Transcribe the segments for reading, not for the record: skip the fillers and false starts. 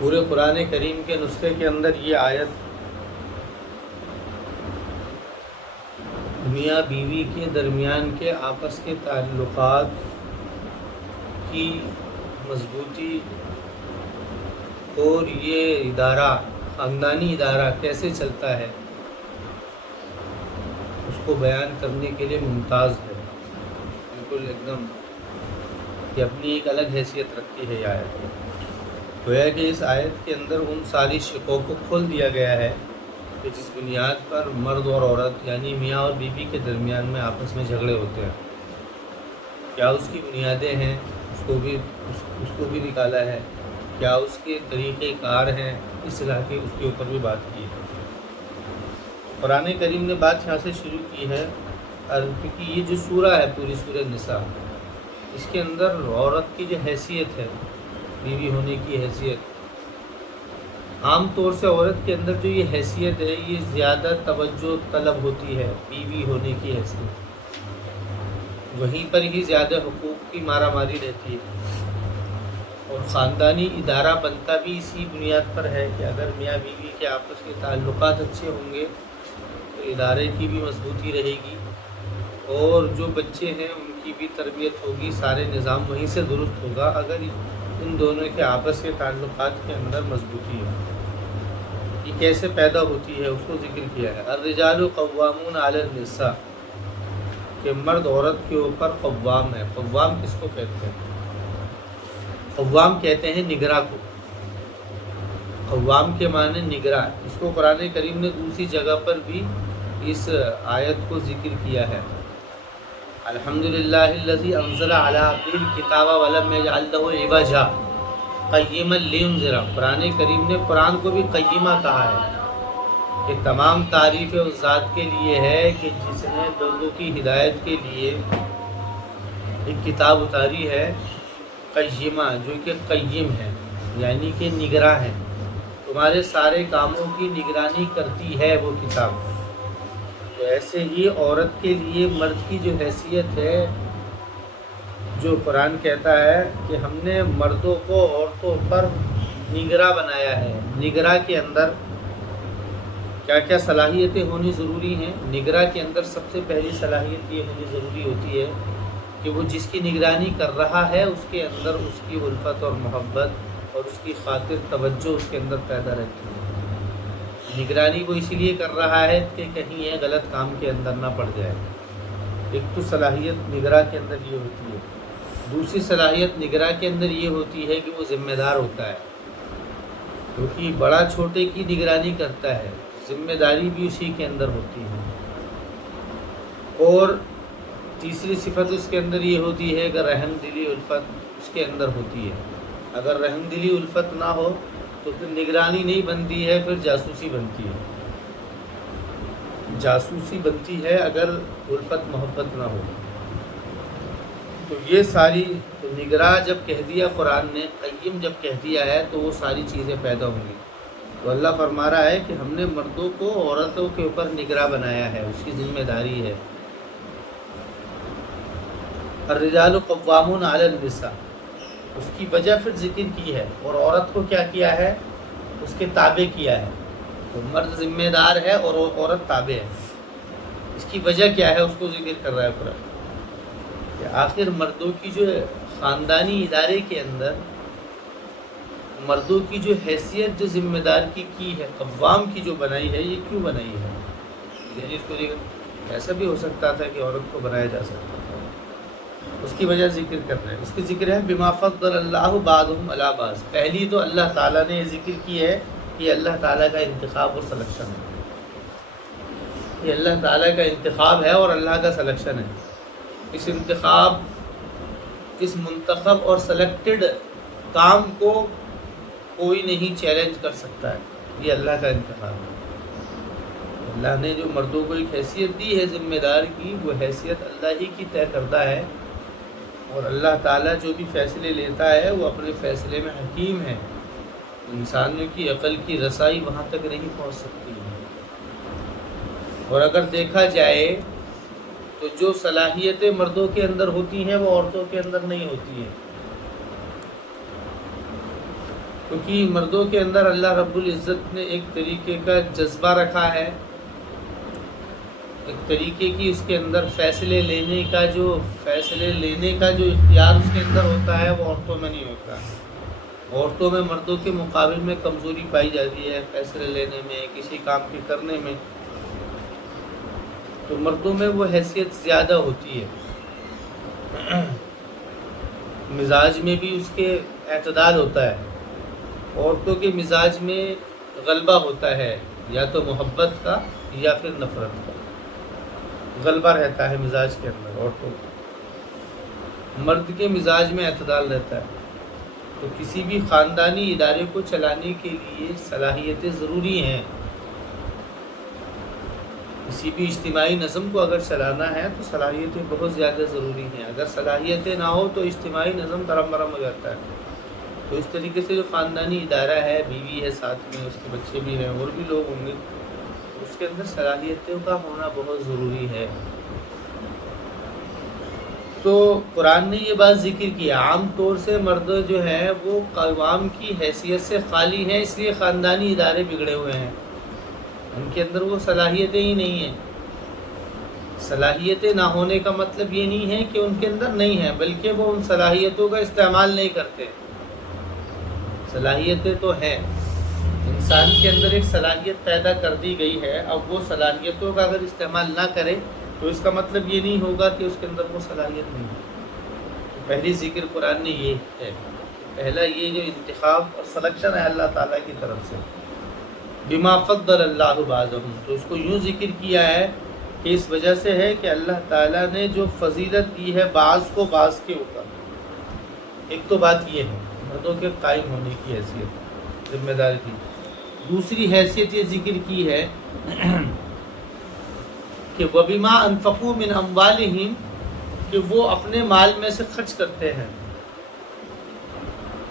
پورے قرآن کریم کے نسخے کے اندر یہ آیت میاں بیوی کے درمیان کے آپس کے تعلقات کی مضبوطی اور یہ ادارہ، خاندانی ادارہ کیسے چلتا ہے، اس کو بیان کرنے کے لیے ممتاز ہے۔ بالکل ایک دم یہ اپنی ایک الگ حیثیت رکھتی ہے یہ آیت۔ گویا کہ اس آیت کے اندر ان ساری شقوں کو کھول دیا گیا ہے کہ جس بنیاد پر مرد اور عورت یعنی میاں اور بیوی کے درمیان میں آپس میں جھگڑے ہوتے ہیں، کیا اس کی بنیادیں ہیں، اس کو بھی نکالا ہے، کیا اس کے طریقہ کار ہیں، اصلاح کے اس کے اوپر بھی بات کی ہے۔ قرآن کریم نے بات یہاں سے شروع کی ہے کیونکہ یہ جو سورہ ہے پوری سورہ نساء، اس کے اندر عورت کی جو حیثیت ہے، بیوی ہونے کی حیثیت، عام طور سے عورت کے اندر جو یہ حیثیت ہے یہ زیادہ توجہ طلب ہوتی ہے، بیوی ہونے کی حیثیت، وہیں پر ہی زیادہ حقوق کی مارا ماری رہتی ہے، اور خاندانی ادارہ بنتا بھی اسی بنیاد پر ہے کہ اگر میاں بیوی کے آپس کے تعلقات اچھے ہوں گے تو ادارے کی بھی مضبوطی رہے گی، اور جو بچے ہیں ان کی بھی تربیت ہوگی، سارے نظام وہیں سے درست ہوگا اگر ان دونوں کے آپس کے تعلقات کے اندر مضبوطی ہے۔ یہ کیسے پیدا ہوتی ہے اس کو ذکر کیا ہے۔ الرجال قوامون علی النساء، کہ مرد عورت کے اوپر قوام ہے۔ قوام کس کو کہتے ہیں؟ قوام کہتے ہیں نگراں کو۔ قوام کے معنی نگراں، اس کو قرآن کریم نے دوسری جگہ پر بھی اس آیت کو ذکر کیا ہے۔ الحمدللہ الذی انزل علی عبدہ الکتاب ولم یجعل لہ عوجا قیما لینذر۔ قرآن کریم نے قرآن کو بھی قیمہ کہا ہے کہ تمام تعریف اس ذات کے لیے ہے کہ جس نے لوگوں کی ہدایت کے لیے ایک کتاب اتاری ہے، قیمہ، جو کہ قیم ہے یعنی کہ نگراں ہے، تمہارے سارے کاموں کی نگرانی کرتی ہے وہ کتاب۔ تو ایسے ہی عورت کے لیے مرد کی جو حیثیت ہے، جو قرآن کہتا ہے کہ ہم نے مردوں کو عورتوں پر نگراں بنایا ہے۔ نگراں کے اندر کیا کیا صلاحیتیں ہونی ضروری ہیں؟ نگراں کے اندر سب سے پہلی صلاحیت یہ ہونی ضروری ہوتی ہے کہ وہ جس کی نگرانی کر رہا ہے اس کے اندر اس کی الفت اور محبت اور اس کی خاطر توجہ اس کے اندر پیدا رہتی ہے۔ نگرانی وہ اسی لیے کر رہا ہے کہ کہیں یہ غلط کام کے اندر نہ پڑ جائے۔ ایک تو صلاحیت نگراں کے اندر یہ ہوتی ہے۔ دوسری صلاحیت نگراں کے اندر یہ ہوتی ہے کہ وہ ذمہ دار ہوتا ہے، کیونکہ بڑا چھوٹے کی نگرانی کرتا ہے، ذمہ داری بھی اسی کے اندر ہوتی ہے۔ اور تیسری صفت اس کے اندر یہ ہوتی ہے کہ رحم دلی الفت اس کے اندر ہوتی ہے۔ اگر رحم دلی الفت نہ ہو تو پھر نگرانی نہیں بنتی ہے، پھر جاسوسی بنتی ہے۔ جاسوسی بنتی ہے اگر الفت محبت نہ ہو۔ تو یہ ساری نگراں جب کہہ دیا قرآن نے، قیم جب کہہ دیا ہے تو وہ ساری چیزیں پیدا ہوں گی۔ تو اللہ فرما رہا ہے کہ ہم نے مردوں کو عورتوں کے اوپر نگراں بنایا ہے، اس کی ذمہ داری ہے۔ الرجال قوامون علی النساء، اس کی وجہ پھر ذکر کی ہے، اور عورت کو کیا کیا ہے؟ اس کے تابع کیا ہے۔ تو مرد ذمہ دار ہے اور عورت تابع ہے۔ اس کی وجہ کیا ہے اس کو ذکر کر رہا ہے قرآن، کہ آخر مردوں کی جو خاندانی ادارے کے اندر مردوں کی جو حیثیت جو ذمہ دار کی ہے، قوام کی جو بنائی ہے، یہ کیوں بنائی ہے؟ یعنی اس کو ایسا بھی ہو سکتا تھا کہ عورت کو بنایا جا سکتا تھا، اس کی وجہ ذکر کر رہے ہیں۔ اس کی ذکر ہے بما فضل اللہ بعضهم علی بعض۔ پہلی تو اللہ تعالیٰ نے یہ ذکر کی ہے کہ یہ اللہ تعالیٰ کا انتخاب اور سلیکشن ہے۔ یہ اللہ تعالیٰ کا انتخاب ہے اور اللہ کا سلیکشن ہے۔ اس انتخاب، اس منتخب اور سلیکٹڈ کام کو کوئی نہیں چیلنج کر سکتا ہے، یہ اللہ کا انتخاب ہے۔ اللہ نے جو مردوں کو ایک حیثیت دی ہے ذمہ دار کی، وہ حیثیت اللہ ہی کی طے کردہ ہے، اور اللہ تعالیٰ جو بھی فیصلے لیتا ہے وہ اپنے فیصلے میں حکیم ہے۔ انسانوں کی عقل کی رسائی وہاں تک نہیں پہنچ سکتی ہے۔ اور اگر دیکھا جائے تو جو صلاحیتیں مردوں کے اندر ہوتی ہیں وہ عورتوں کے اندر نہیں ہوتی ہیں۔ کیونکہ مردوں کے اندر اللہ رب العزت نے ایک طریقے کا جذبہ رکھا ہے، ایک طریقے کی اس کے اندر فیصلے لینے کا جو اختیار اس کے اندر ہوتا ہے، وہ عورتوں میں نہیں ہوتا۔ عورتوں میں مردوں کے مقابل میں کمزوری پائی جاتی ہے فیصلے لینے میں، کسی کام کے کرنے میں، تو مردوں میں وہ حیثیت زیادہ ہوتی ہے۔ مزاج میں بھی اس کے اعتدال ہوتا ہے، عورتوں کے مزاج میں غلبہ ہوتا ہے، یا تو محبت کا یا پھر نفرت کا غلبہ رہتا ہے مزاج کے اندر عورتوں کا۔ مرد کے مزاج میں اعتدال رہتا ہے۔ تو کسی بھی خاندانی ادارے کو چلانے کے لیے صلاحیتیں ضروری ہیں۔ کسی بھی اجتماعی نظم کو اگر چلانا ہے تو صلاحیتیں بہت زیادہ ضروری ہیں۔ اگر صلاحیتیں نہ ہو تو اجتماعی نظم درم برم ہو جاتا ہے۔ تو اس طریقے سے جو خاندانی ادارہ ہے، بیوی ہے ساتھ میں، اس کے بچے بھی ہیں، اور بھی لوگ ہوں گے، اس کے اندر صلاحیتوں کا ہونا بہت ضروری ہے۔ تو قرآن نے یہ بات ذکر کی، عام طور سے مرد جو ہیں وہ قوام کی حیثیت سے خالی ہیں، اس لیے خاندانی ادارے بگڑے ہوئے ہیں، ان کے اندر وہ صلاحیتیں ہی نہیں ہیں۔ صلاحیتیں نہ ہونے کا مطلب یہ نہیں ہے کہ ان کے اندر نہیں ہیں، بلکہ وہ ان صلاحیتوں کا استعمال نہیں کرتے۔ صلاحیتیں تو ہیں، انسان کے اندر ایک صلاحیت پیدا کر دی گئی ہے، اب وہ صلاحیتوں کا اگر استعمال نہ کرے تو اس کا مطلب یہ نہیں ہوگا کہ اس کے اندر وہ صلاحیت نہیں ہے۔ پہلی ذکر قرآن نے یہ ہے، پہلا یہ جو انتخاب اور سلیکشن ہے اللہ تعالیٰ کی طرف سے، بما فضل اللہ بعضهم، تو اس کو یوں ذکر کیا ہے کہ اس وجہ سے ہے کہ اللہ تعالیٰ نے جو فضیلت دی ہے بعض کو بعض کے اوپر۔ ایک تو بات یہ ہے مردوں کے قائم ہونے کی حیثیت، ذمہ داری کی۔ دوسری حیثیت یہ ذکر کی ہے کہ وَبِمَا أَنفَقُوا مِنْ أَمْوَالِهِمْ، کہ وہ اپنے مال میں سے خرچ کرتے ہیں،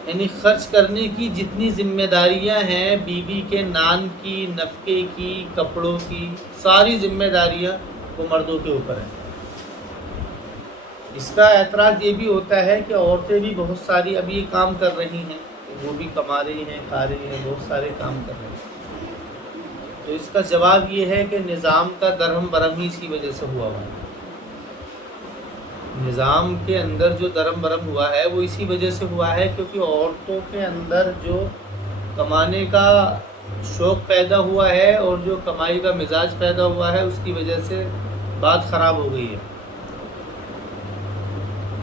یعنی خرچ کرنے کی جتنی ذمہ داریاں ہیں، بیوی کے نان کی، نفقے کی، کپڑوں کی، ساری ذمہ داریاں وہ مردوں کے اوپر ہیں۔ اس کا اعتراض یہ بھی ہوتا ہے کہ عورتیں بھی بہت ساری اب یہ کام کر رہی ہیں، وہ بھی کما رہی ہیں، کھا رہی ہیں، بہت سارے کام کر رہے ہیں۔ تو اس کا جواب یہ ہے کہ نظام کا درہم برہم ہی اسی وجہ سے ہوا ہے۔ نظام کے اندر جو درہم برہم ہوا ہے وہ اسی وجہ سے ہوا ہے کیونکہ عورتوں کے اندر جو کمانے کا شوق پیدا ہوا ہے اور جو کمائی کا مزاج پیدا ہوا ہے، اس کی وجہ سے بات خراب ہو گئی ہے۔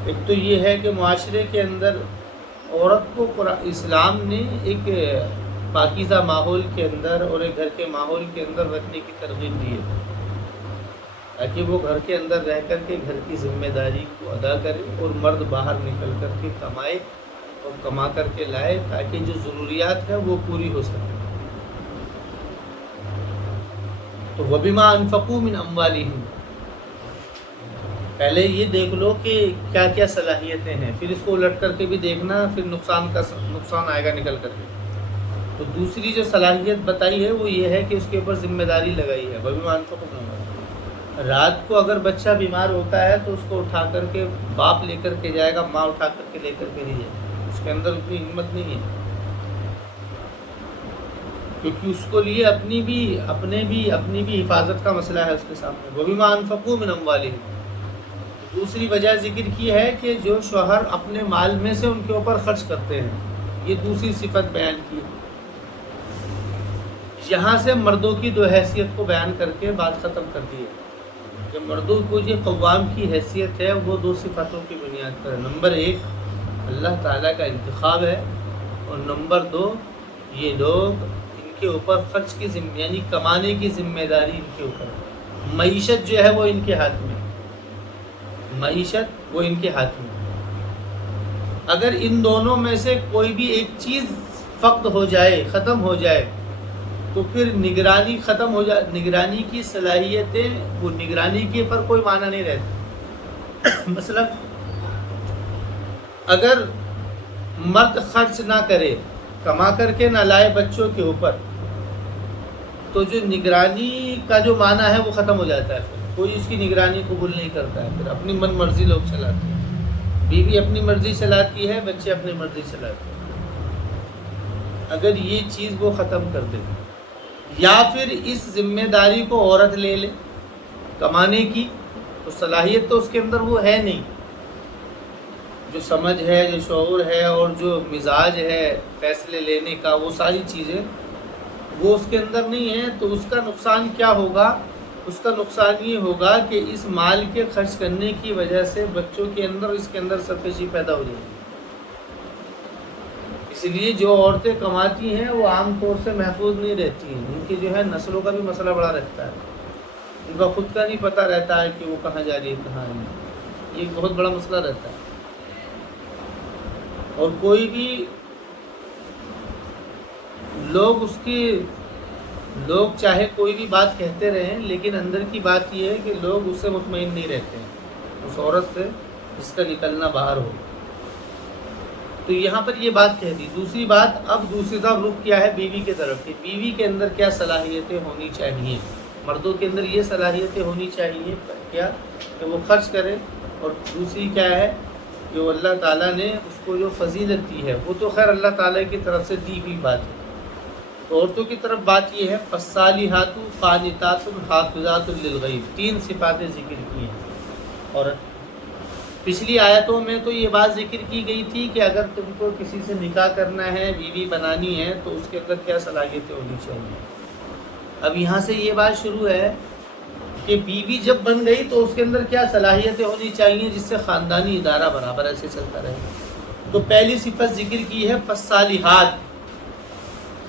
ایک تو یہ ہے کہ معاشرے کے اندر عورت کو اسلام نے ایک پاکیزہ ماحول کے اندر اور ایک گھر کے ماحول کے اندر رکھنے کی ترغیب دی ہے، تاکہ وہ گھر کے اندر رہ کر کے گھر کی ذمہ داری کو ادا کرے اور مرد باہر نکل کر کے کمائے اور کما کر کے لائے، تاکہ جو ضروریات ہیں وہ پوری ہو سکے۔ تو وَبِمَا أَنفَقُوا مِنْ أَمْوَالِهِمْ، پہلے یہ دیکھ لو کہ کیا کیا صلاحیتیں ہیں، پھر اس کو الٹ کر کے بھی دیکھنا، پھر نقصان آئے گا نکل کر کے۔ تو دوسری جو صلاحیت بتائی ہے وہ یہ ہے کہ اس کے اوپر ذمہ داری لگائی ہے، وَبِمَا أَنفَقُوا مِنْ أَمْوَالِهِمْ۔ رات کو اگر بچہ بیمار ہوتا ہے تو اس کو اٹھا کر کے باپ لے کر کے جائے گا، ماں اٹھا کر کے لے کر کے نہیں جائے گا، اس کے اندر اتنی ہمت نہیں ہے، کیونکہ اس کو لیے اپنی بھی حفاظت کا مسئلہ ہے اس کے سامنے۔ وَبِمَا أَنفَقُوا مِنْ أَمْوَالِهِمْ۔ دوسری وجہ ذکر کی ہے کہ جو شوہر اپنے مال میں سے ان کے اوپر خرچ کرتے ہیں، یہ دوسری صفت بیان کی۔ یہاں سے مردوں کی دو حیثیت کو بیان کر کے بات ختم کر دی ہے کہ مردوں کو جو قوام کی حیثیت ہے وہ دو صفتوں کی بنیاد پر ہے۔ نمبر ایک اللہ تعالیٰ کا انتخاب ہے، اور نمبر دو یہ لوگ ان کے اوپر خرچ کی یعنی کمانے کی ذمہ داری ان کے اوپر ہے۔ معیشت جو ہے وہ ان کے ہاتھ میں، معیشت وہ ان کے ہاتھ میں۔ اگر ان دونوں میں سے کوئی بھی ایک چیز فقد ہو جائے، ختم ہو جائے، تو پھر نگرانی ختم ہو جائے، نگرانی کی صلاحیتیں، وہ نگرانی کے پر کوئی معنی نہیں رہتا۔ مثلا اگر مرد خرچ نہ کرے، کما کر کے نہ لائے بچوں کے اوپر، تو جو نگرانی کا جو معنی ہے وہ ختم ہو جاتا ہے، پھر کوئی اس کی نگرانی قبول نہیں کرتا ہے، پھر اپنی من مرضی لوگ چلاتے ہیں، بیوی اپنی مرضی چلاتی ہے، بچے اپنی مرضی چلاتے ہیں۔ اگر یہ چیز وہ ختم کر دے، یا پھر اس ذمہ داری کو عورت لے لے کمانے کی، تو صلاحیت تو اس کے اندر وہ ہے نہیں، جو سمجھ ہے، جو شعور ہے، اور جو مزاج ہے فیصلے لینے کا، وہ ساری چیزیں وہ اس کے اندر نہیں ہے، تو اس کا نقصان کیا ہوگا؟ اس کا نقصان یہ ہوگا کہ اس مال کے خرچ کرنے کی وجہ سے بچوں کے اندر اس کے اندر سرکشی پیدا ہو جائے گی۔ اس لیے جو عورتیں کماتی ہیں وہ عام طور سے محفوظ نہیں رہتی ہیں، ان کی جو ہے نسلوں کا بھی مسئلہ بڑا رہتا ہے، ان کا خود کا نہیں پتہ رہتا ہے کہ وہ کہاں جا رہی ہے کہاں نہیں، یہ ایک بہت بڑا مسئلہ رہتا ہے۔ اور کوئی بھی لوگ چاہے کوئی بھی بات کہتے رہیں، لیکن اندر کی بات یہ ہے کہ لوگ اس سے مطمئن نہیں رہتے ہیں، اس عورت سے جس کا نکلنا باہر ہو۔ تو یہاں پر یہ بات کہہ دی۔ دوسری بات، اب دوسری طرف رخ کیا ہے بیوی کے طرف کہ بیوی کے اندر کیا صلاحیتیں ہونی چاہیے۔ مردوں کے اندر یہ صلاحیتیں ہونی چاہیے کیا کہ وہ خرچ کرے، اور دوسری کیا ہے کہ وہ اللہ تعالیٰ نے اس کو جو فضیلت دی ہے وہ تو خیر اللہ تعالیٰ کی طرف سے دی ہوئی بات ہے۔ تو عورتوں کی طرف بات یہ ہے فالصالحات قانتات حافظات للغیب، 3 صفاتیں ذکر کی ہیں۔ اور پچھلی آیتوں میں تو یہ بات ذکر کی گئی تھی کہ اگر تم کو کسی سے نکاح کرنا ہے، بیوی بنانی ہے، تو اس کے اندر کیا صلاحیتیں ہونی چاہیے۔ اب یہاں سے یہ بات شروع ہے کہ بیوی جب بن گئی تو اس کے اندر کیا صلاحیتیں ہونی چاہیے جس سے خاندانی ادارہ برابر ایسے چلتا رہے۔ تو پہلی صفت ذکر کی ہے فالصالحات،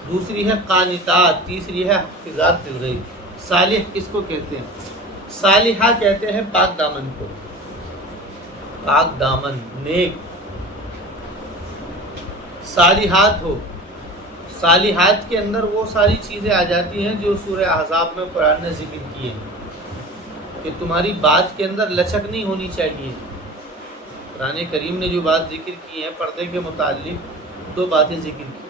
دوسری ہے قانتات، تیسری ہے حافظات للغیب۔ صالح کس کو کہتے ہیں؟ صالحہ کہتے ہیں پاک دامن کو، پاک دامن، نیک۔ صالحات ہو، صالحات کے اندر وہ ساری چیزیں آ جاتی ہیں جو سورہ احزاب میں قرآن نے ذکر کی ہیں کہ تمہاری بات کے اندر لچک نہیں ہونی چاہیے۔ قرآن کریم نے جو بات ذکر کی ہے پردے کے متعلق، 2 باتیں ذکر کی۔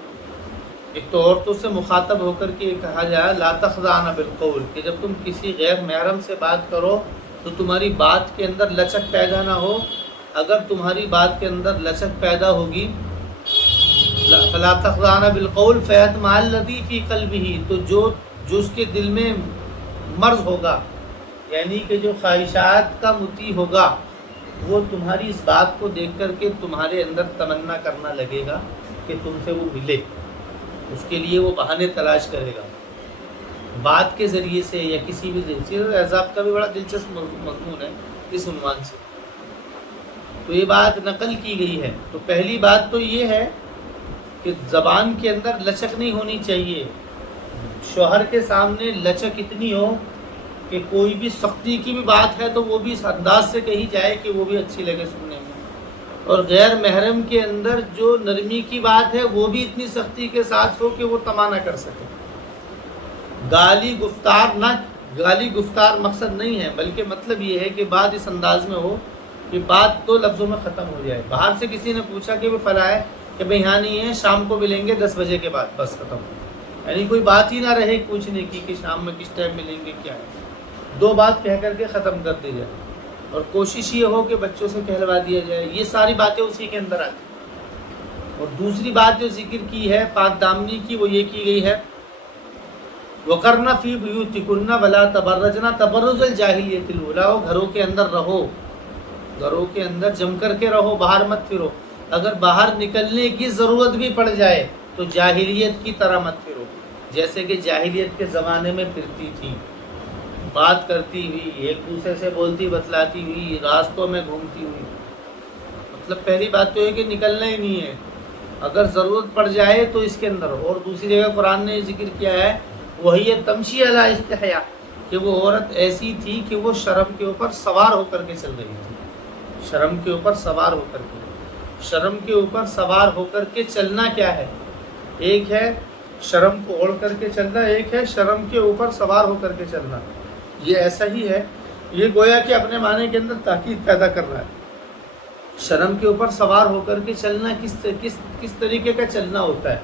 ایک تو عورتوں سے مخاطب ہو کر کے کہا جائے لا تخضعن بالقول، کہ جب تم کسی غیر محرم سے بات کرو تو تمہاری بات کے اندر لچک پیدا نہ ہو۔ اگر تمہاری بات کے اندر لچک پیدا ہوگی فلا تخضعن بالقول فیطمع الذی فی قلبہ، تو جو اس کے دل میں مرض ہوگا، یعنی کہ جو خواہشات کا مطیع ہوگا، وہ تمہاری اس بات کو دیکھ کر کے تمہارے اندر تمنا کرنا لگے گا کہ تم سے وہ ملے، اس کے لیے وہ بہانے تلاش کرے گا بات کے ذریعے سے یا کسی بھی ذریعے سے۔ احزاب کا بھی بڑا دلچسپ مضمون ہے اس عنوان سے، تو یہ بات نقل کی گئی ہے۔ تو پہلی بات تو یہ ہے کہ زبان کے اندر لچک نہیں ہونی چاہیے، شوہر کے سامنے لچک اتنی ہو کہ کوئی بھی سختی کی بھی بات ہے تو وہ بھی اس انداز سے کہی جائے کہ وہ بھی اچھی لگے سننے میں، اور غیر محرم کے اندر جو نرمی کی بات ہے وہ بھی اتنی سختی کے ساتھ ہو کہ وہ تمانا کر سکے۔ گالی گفتار مقصد نہیں ہے، بلکہ مطلب یہ ہے کہ بات اس انداز میں ہو کہ بات 2 لفظوں میں ختم ہو جائے۔ باہر سے کسی نے پوچھا کہ وہ فلاں ہے، کہ بھئی یہاں نہیں ہے، شام کو ملیں گے 10 بجے کے بعد، بس ختم، یعنی کوئی بات ہی نہ رہے پوچھنے کی کہ شام میں کس ٹائم ملیں گے کیا ہے، 2 بات کہہ کر کے ختم کر دی جائے، اور کوشش یہ ہو کہ بچوں سے کہلوا دیا جائے۔ یہ ساری باتیں اسی کے اندر آتی۔ اور دوسری بات جو ذکر کی ہے پاک دامنی کی، وہ یہ کی گئی ہے وَقَرْنَ فِي بُيُوتِكُنَّ وَلَا تَبَرَّجْنَ تَبَرُّجَ الْجَاهِلِيَّةِ الْأُولَىٰ، گھروں کے اندر رہو، گھروں کے اندر جم کر کے رہو، باہر مت پھرو۔ اگر باہر نکلنے کی ضرورت بھی پڑ جائے تو جاہلیت کی طرح مت پھرو، جیسے کہ جاہلیت کے زمانے میں پھرتی تھی، بات کرتی ہوئی، ایک دوسرے سے بولتی بتلاتی ہوئی، راستوں میں گھومتی ہوئی۔ مطلب پہلی بات تو ہے کہ نکلنا ہی نہیں ہے، اگر ضرورت پڑ جائے تو اس کے اندر۔ اور دوسری جگہ قرآن نے ذکر کیا ہے وہی تمشی علی استحیا، کہ وہ عورت ایسی تھی کہ وہ شرم کے اوپر سوار ہو کر کے چل رہی تھی، شرم کے اوپر سوار ہو کر کے۔ شرم کے اوپر سوار ہو کر کے چلنا کیا ہے؟ ایک ہے شرم کو اوڑھ کر کے چلنا، ایک ہے شرم کے اوپر سوار ہو کر کے چلنا۔ یہ ایسا ہی ہے، یہ گویا کہ اپنے معنی کے اندر تاکید پیدا کر رہا ہے۔ شرم کے اوپر سوار ہو کر کے چلنا کس طریقے کا چلنا ہوتا ہے؟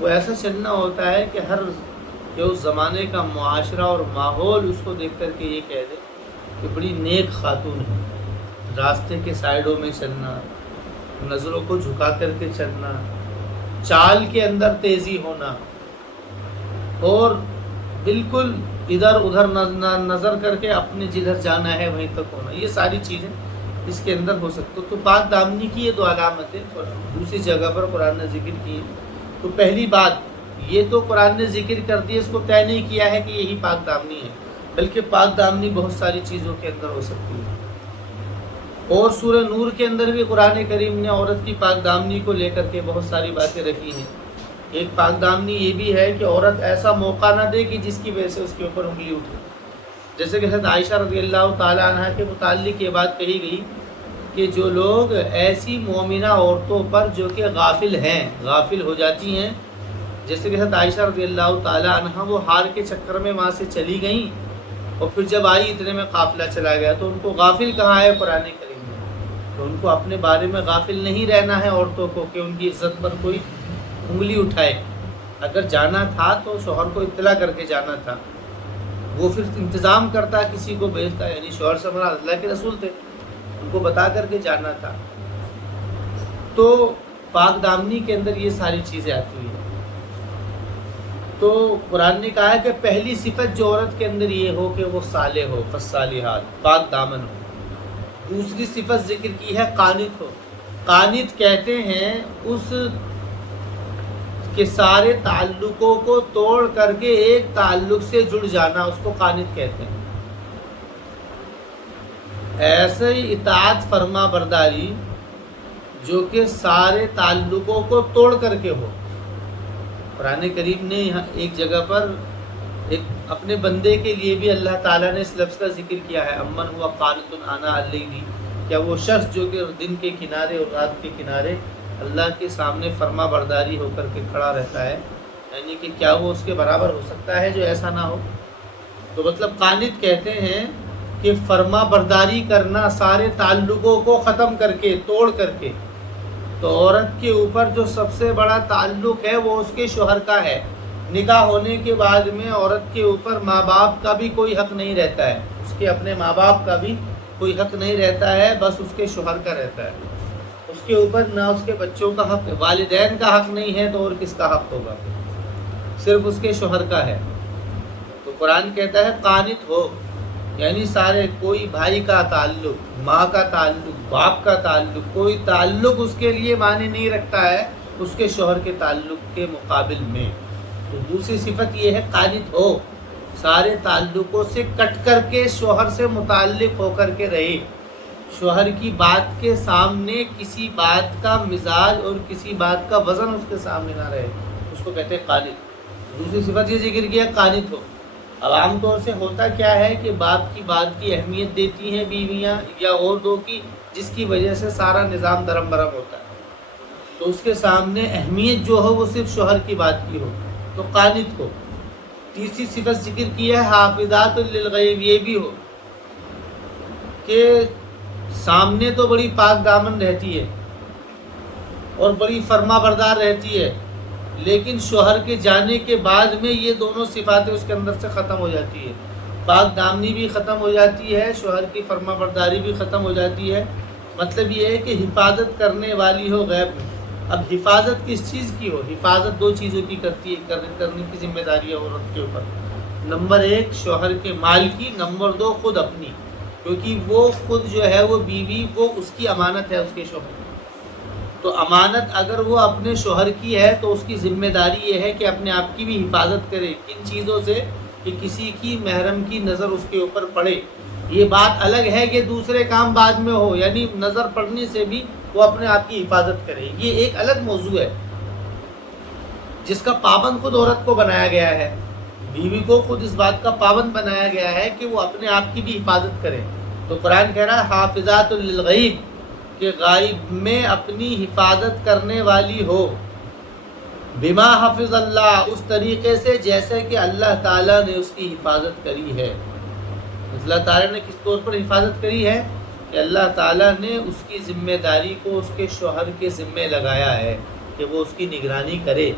وہ ایسا چلنا ہوتا ہے کہ ہر جو اس زمانے کا معاشرہ اور ماحول اس کو دیکھ کر کے یہ کہہ دے کہ بڑی نیک خاتون ہے۔ راستے کے سائڈوں میں چلنا، نظروں کو جھکا کر کے چلنا، چال کے اندر تیزی ہونا، اور بالکل ادھر ادھر نظر کر کے اپنے جدھر جانا ہے وہیں تک ہونا، یہ ساری چیزیں اس کے اندر ہو سکتی. تو پاک دامنی کی یہ 2 علامتیں دوسری جگہ پر قرآن نے ذکر کی ہیں. تو پہلی بات یہ تو قرآن نے ذکر کر دی، اس کو طے نہیں کیا ہے کہ یہی پاک دامنی ہے، بلکہ پاک دامنی بہت ساری چیزوں کے اندر ہو سکتی ہے. اور سورہ نور کے اندر بھی قرآن کریم نے عورت کی پاک دامنی کو لے کر کے بہت ساری باتیں رکھی ہیں. ایک پاک دامنی یہ بھی ہے کہ عورت ایسا موقع نہ دے کہ جس کی وجہ سے اس کے اوپر انگلی اٹھے. جیسے کہ حضرت عائشہ رضی اللہ تعالیٰ عنہ کے متعلق یہ بات کہی گئی کہ جو لوگ ایسی مومنہ عورتوں پر جو کہ غافل ہیں، غافل ہو جاتی ہیں، جیسے کہ حضرت عائشہ رضی اللہ تعالیٰ عنہ وہ ہار کے چکر میں وہاں سے چلی گئیں، اور پھر جب آئی اتنے میں قافلہ چلا گیا، تو ان کو غافل کہا ہے قرآن کریم میں. تو ان کو اپنے بارے میں غافل نہیں رہنا ہے عورتوں کو کہ ان کی عزت پر کوئی انگلی اٹھائے. اگر جانا تھا تو شوہر کو اطلاع کر کے جانا تھا، وہ پھر انتظام کرتا، کسی کو بھیجتا، یعنی شوہر سے مراد اللہ کے رسول تھے، ان کو بتا کر کے جانا تھا. تو پاک دامنی کے اندر یہ ساری چیزیں آتی ہیں. تو قرآن نے کہا ہے کہ پہلی صفت جو عورت کے اندر یہ ہو کہ وہ صالح ہو، فالصالحات، پاک دامن ہو. دوسری صفت ذکر کی ہے قانت ہو. قانت کہتے ہیں اس کے سارے تعلقوں کو توڑ کر کے ایک تعلق سے جڑ جانا، اس کو قانت کہتے ہیں. ایسے ہی اطاعت فرما برداری جو کہ سارے تعلقوں کو توڑ کر کے ہو. قرآن کریم نے یہاں ایک جگہ پر ایک اپنے بندے کے لیے بھی اللہ تعالیٰ نے اس لفظ کا ذکر کیا ہے، امن ہوا قانت آناء اللیل. کیا وہ شخص جو کہ دن کے کنارے اور رات کے کنارے اللہ کے سامنے فرما برداری ہو کر کے کھڑا رہتا ہے، یعنی کہ کیا وہ اس کے برابر ہو سکتا ہے جو ایسا نہ ہو. تو مطلب قانت کہتے ہیں کہ فرما برداری کرنا سارے تعلقوں کو ختم کر کے، توڑ کر کے. تو عورت کے اوپر جو سب سے بڑا تعلق ہے وہ اس کے شوہر کا ہے. نکاح ہونے کے بعد میں عورت کے اوپر ماں باپ کا بھی کوئی حق نہیں رہتا ہے، اس کے اپنے ماں باپ کا بھی کوئی حق نہیں رہتا ہے، بس اس کے شوہر کا رہتا ہے. اس کے اوپر نہ اس کے بچوں کا حق، والدین کا حق نہیں ہے تو اور کس کا حق ہوگا، صرف اس کے شوہر کا ہے. تو قرآن کہتا ہے قانت ہو، یعنی سارے، کوئی بھائی کا تعلق، ماں کا تعلق، باپ کا تعلق، کوئی تعلق اس کے لیے معنی نہیں رکھتا ہے اس کے شوہر کے تعلق کے مقابل میں. تو دوسری صفت یہ ہے قانت ہو، سارے تعلقوں سے کٹ کر کے شوہر سے متعلق ہو کر کے رہے. شوہر کی بات کے سامنے کسی بات کا مزاج اور کسی بات کا وزن اس کے سامنے نہ رہے، اس کو کہتے ہیں قانت. دوسری صفت یہ ذکر کیا قانت ہو. اب عام طور سے ہوتا کیا ہے کہ باپ کی بات کی اہمیت دیتی ہیں بیویاں یا اور دو کی، جس کی وجہ سے سارا نظام درم برم ہوتا ہے. تو اس کے سامنے اہمیت جو ہو وہ صرف شوہر کی بات کی ہو، تو قانت ہو. تیسری صفت ذکر کی ہے حافظات للغیب، یہ بھی ہو کہ سامنے تو بڑی پاک دامن رہتی ہے اور بڑی فرما بردار رہتی ہے، لیکن شوہر کے جانے کے بعد میں یہ دونوں صفاتیں اس کے اندر سے ختم ہو جاتی ہے. پاک دامنی بھی ختم ہو جاتی ہے، شوہر کی فرما برداری بھی ختم ہو جاتی ہے. مطلب یہ ہے کہ حفاظت کرنے والی ہو غیب میں. اب حفاظت کس چیز کی ہو؟ حفاظت 2 چیزوں کی کرتی ہے، کرنے کی ذمہ داری ہے عورت کے اوپر. نمبر 1 شوہر کے مال کی، نمبر 2 خود اپنی، کیونکہ وہ خود جو ہے وہ بیوی، وہ اس کی امانت ہے اس کے شوہر. تو امانت اگر وہ اپنے شوہر کی ہے تو اس کی ذمہ داری یہ ہے کہ اپنے آپ کی بھی حفاظت کرے. کن چیزوں سے؟ کہ کسی کی محرم کی نظر اس کے اوپر پڑے. یہ بات الگ ہے کہ دوسرے کام بعد میں ہو، یعنی نظر پڑنے سے بھی وہ اپنے آپ کی حفاظت کرے. یہ ایک الگ موضوع ہے جس کا پابند خود عورت کو بنایا گیا ہے. بیوی کو خود اس بات کا پابند بنایا گیا ہے کہ وہ اپنے آپ کی بھی حفاظت کرے. تو قرآن کہہ رہا ہے حافظات للغیب، کہ غائب میں اپنی حفاظت کرنے والی ہو. بما حفظ اللہ، اس طریقے سے جیسے کہ اللہ تعالیٰ نے اس کی حفاظت کری ہے. اللہ تعالیٰ نے کس طور پر حفاظت کری ہے؟ کہ اللہ تعالیٰ نے اس کی ذمہ داری کو اس کے شوہر کے ذمہ لگایا ہے کہ وہ اس کی نگرانی کرے.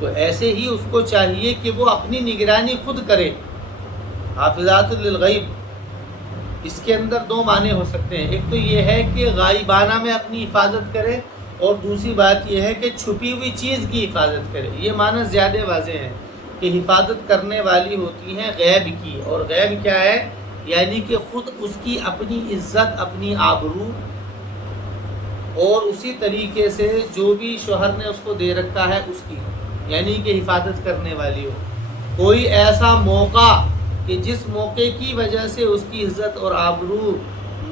تو ایسے ہی اس کو چاہیے کہ وہ اپنی نگرانی خود کرے. حافظات للغیب، اس کے اندر 2 معنی ہو سکتے ہیں. ایک تو یہ ہے کہ غائبانہ میں اپنی حفاظت کرے، اور دوسری بات یہ ہے کہ چھپی ہوئی چیز کی حفاظت کرے۔ یہ معنی زیادہ واضح ہے کہ حفاظت کرنے والی ہوتی ہیں غیب کی، اور غیب کیا ہے؟ یعنی کہ خود اس کی اپنی عزت، اپنی آبرو، اور اسی طریقے سے جو بھی شوہر نے اس کو دے رکھا ہے اس کی، یعنی کہ حفاظت کرنے والی ہو۔ کوئی ایسا موقع کہ جس موقع کی وجہ سے اس کی عزت اور آبرو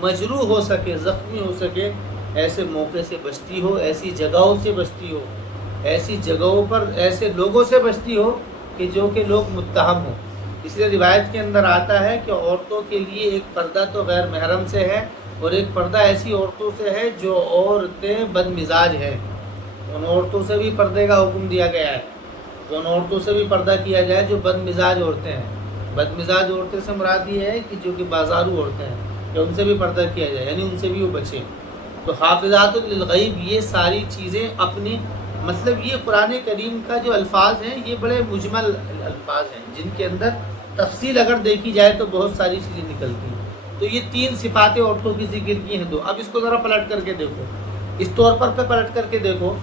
مجروح ہو سکے، زخمی ہو سکے، ایسے موقع سے بچتی ہو، ایسی جگہوں سے بچتی ہو، ایسی جگہوں پر ایسے لوگوں سے بچتی ہو کہ جو کہ لوگ متہم ہوں۔ اس لیے روایت کے اندر آتا ہے کہ عورتوں کے لیے ایک پردہ تو غیر محرم سے ہے، اور ایک پردہ ایسی عورتوں سے ہے جو عورتیں بد مزاج ہیں، ان عورتوں سے بھی پردے کا حکم دیا گیا ہے، تو ان عورتوں سے بھی پردہ کیا جائے جو بد مزاج عورتیں ہیں۔ بد مزاج عورتیں سے مراد یہ ہے کہ جو کہ بازارو عورتیں ہیں، کہ ان سے بھی پردہ کیا جائے، یعنی ان سے بھی وہ بچیں۔ تو حافظات للغیب، یہ ساری چیزیں اپنی، مطلب یہ قرآن کریم کا جو الفاظ ہیں یہ بڑے مجمل الفاظ ہیں، جن کے اندر تفصیل اگر دیکھی جائے تو بہت ساری چیزیں نکلتی ہیں۔ تو یہ 3 صفاتیں عورتوں کی ذکر کی ہیں 2۔ اب اس کو ذرا پلٹ کر کے دیکھو، اس طور پر پلٹ کر کے دیکھو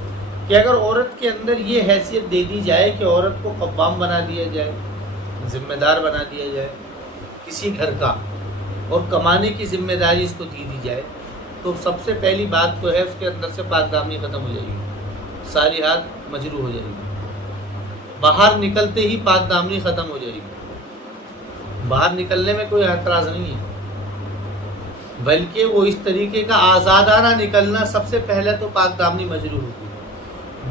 کہ اگر عورت کے اندر یہ حیثیت دے دی جائے کہ عورت کو قوام بنا دیا جائے، ذمہ دار بنا دیا جائے کسی گھر کا، اور کمانے کی ذمہ داری اس کو دی جائے، تو سب سے پہلی بات تو ہے اس کے اندر سے پاک دامنی ختم ہو جائے گی، صالحات مجروح ہو جائے گی، باہر نکلتے ہی پاک دامنی ختم ہو جائے گی۔ باہر نکلنے میں کوئی اعتراض نہیں ہے، بلکہ وہ اس طریقے کا آزادانہ نکلنا، سب سے پہلے تو پاک دامنی مجروح ہوگی۔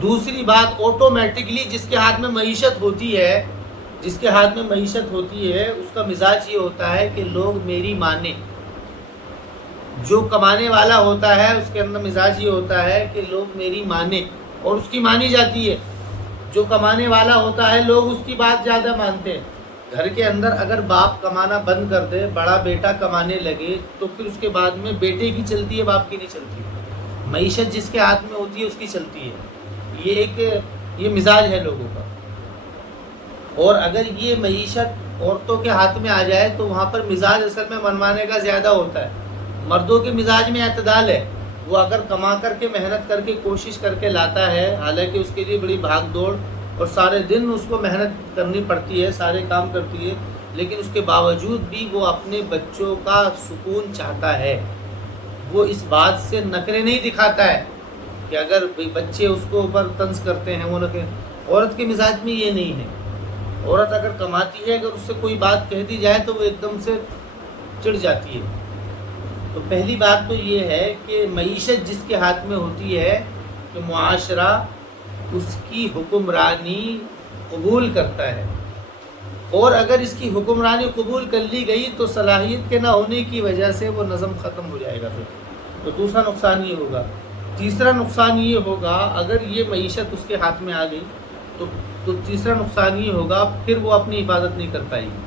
دوسری بات، آٹومیٹکلی جس کے ہاتھ میں معیشت ہوتی ہے، جس کے ہاتھ میں معیشت ہوتی ہے، اس کا مزاج یہ ہوتا ہے کہ لوگ میری مانیں۔ جو کمانے والا ہوتا ہے اس کے اندر مزاج یہ ہوتا ہے کہ لوگ میری مانیں، اور اس کی مانی جاتی ہے۔ جو کمانے والا ہوتا ہے لوگ اس کی بات زیادہ مانتے ہیں۔ گھر کے اندر اگر باپ کمانا بند کر دے، بڑا بیٹا کمانے لگے، تو پھر اس کے بعد میں بیٹے کی چلتی ہے، باپ کی نہیں چلتی۔ معیشت جس کے ہاتھ میں ہوتی ہے اس کی چلتی ہے۔ یہ مزاج ہے لوگوں کا۔ اور اگر یہ معیشت عورتوں کے ہاتھ میں آ جائے تو وہاں پر مزاج اصل میں منوانے کا زیادہ ہوتا ہے۔ مردوں کے مزاج میں اعتدال ہے، وہ اگر کما کر کے محنت کر کے کوشش کر کے لاتا ہے، حالانکہ اس کے لیے بڑی بھاگ دوڑ اور سارے دن اس کو محنت کرنی پڑتی ہے، سارے کام کرتی ہے، لیکن اس کے باوجود بھی وہ اپنے بچوں کا سکون چاہتا ہے۔ وہ اس بات سے نخرے نہیں دکھاتا ہے کہ اگر بچے اس کو اوپر طنز کرتے ہیں وہ نہ۔ عورت کے مزاج میں یہ نہیں ہے۔ عورت اگر کماتی ہے، اگر اس سے کوئی بات کہہ دی جائے تو وہ ایک دم سے چڑ جاتی ہے۔ تو پہلی بات تو یہ ہے کہ معیشت جس کے ہاتھ میں ہوتی ہے کہ معاشرہ اس کی حکمرانی قبول کرتا ہے، اور اگر اس کی حکمرانی قبول کر لی گئی تو صلاحیت کے نہ ہونے کی وجہ سے وہ نظم ختم ہو جائے گا۔ پھر تو دوسرا نقصان یہ ہوگا۔ تیسرا نقصان یہ ہوگا، اگر یہ معیشت اس کے ہاتھ میں آ گئی تو تیسرا نقصان یہ ہوگا، پھر وہ اپنی حفاظت نہیں کر پائے گی،